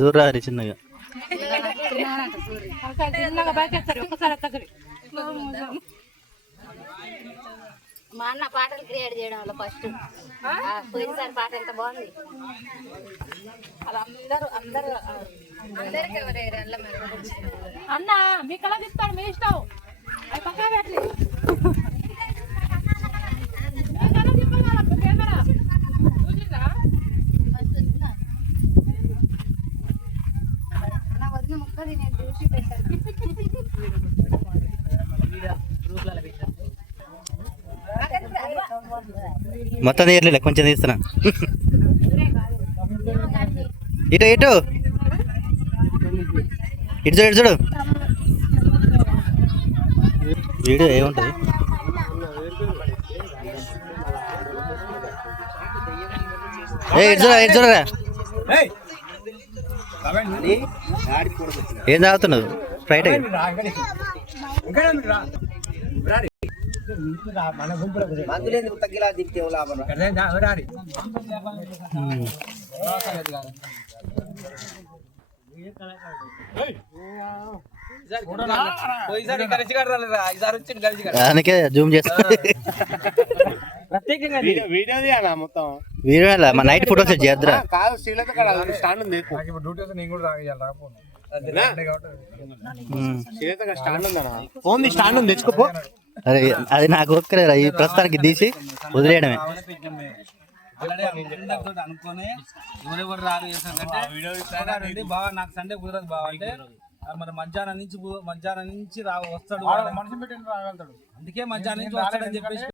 దూరారి చిన్నగా మా అన్న పాటలు క్రియేట్ చేయడం వల్ల ఫస్ట్ పోయినసారి పాట ఎంత బాగుంది. అన్న మీ కళ తిప్పాడు మీ ఇష్టం అది పక్కా పెట్టి మొత్తం తీయట్లే కొంచెం తీస్తున్నా. ఇటు ఇటు ఇటు చూడు ఇటు చూడు వీడియో ఏముంటుంది. ఇటు చూడ ఇటు చూడరా ఏం తాగుతున్నావు స్ప్రైట్. అందుకే జూమ్ చేస్తా. వీడియో మా నైట్ ఫోటోస్ చేద్దరా. తెచ్చుకోపో. అరే అది నాకు ఒక్కలేరా ఈ ప్రస్తుతానికి తీసి వదిలేయడమే. అనుకుని ఎవరెవరు రారు చేస్తారంటే బాగా నాకు సండే కుదరదు బాగా అంటే మరి మధ్యాహ్నం నుంచి వస్తాడు అందుకే మధ్యాహ్నం నుంచి వస్తాడని చెప్పేసి